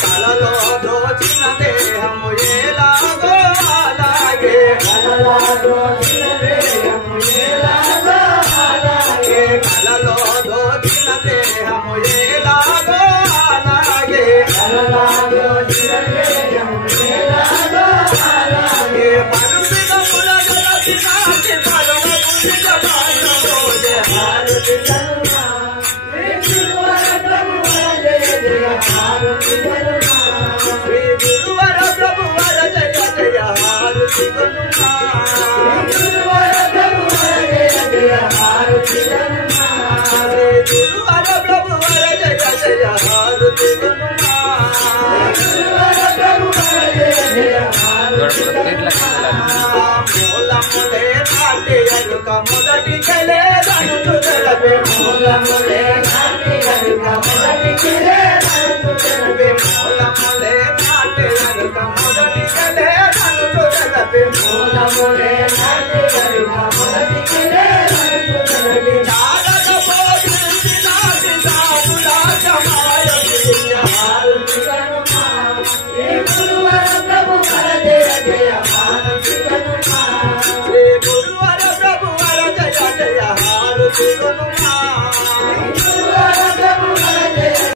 కలలో దోచిన దేహము ఎలాగో అలాగే కలలో దోచిన దేహము ఎలాగో అలాగే కలలో దోచిన దేహము ఎలాగో అలాగే కలలో దోచిన దేహము ఎలాగో అలాగే పరుషముల గలసినాటి పరమ పురుష భాగమోజే హారతి జన్మా శ్రీ గురువర ప్రభువర జయ జయ హారతి జన్మా శ్రీ గురువర ప్రభువర జయ జయ హారతి జన్మా శ్రీ గురువర ప్రభువర జయ జయ హారతి జన్మా శ్రీ గురువర ప్రభువర జయ జయ హారతి జన్మా శ్రీ గురువర ప్రభువర జయ జయ హారతి జన్మా మూలములే నాటి ఎరుక మొదటి కలేదను తెలపే మూలములే నాటి ఎరుక మొదటి కలేదను తెలపే మూలములే నాటి ఎరుక మొదటి కలేదను తెలపే మూలములే నాటి ఎరుక మొదటి కలేదను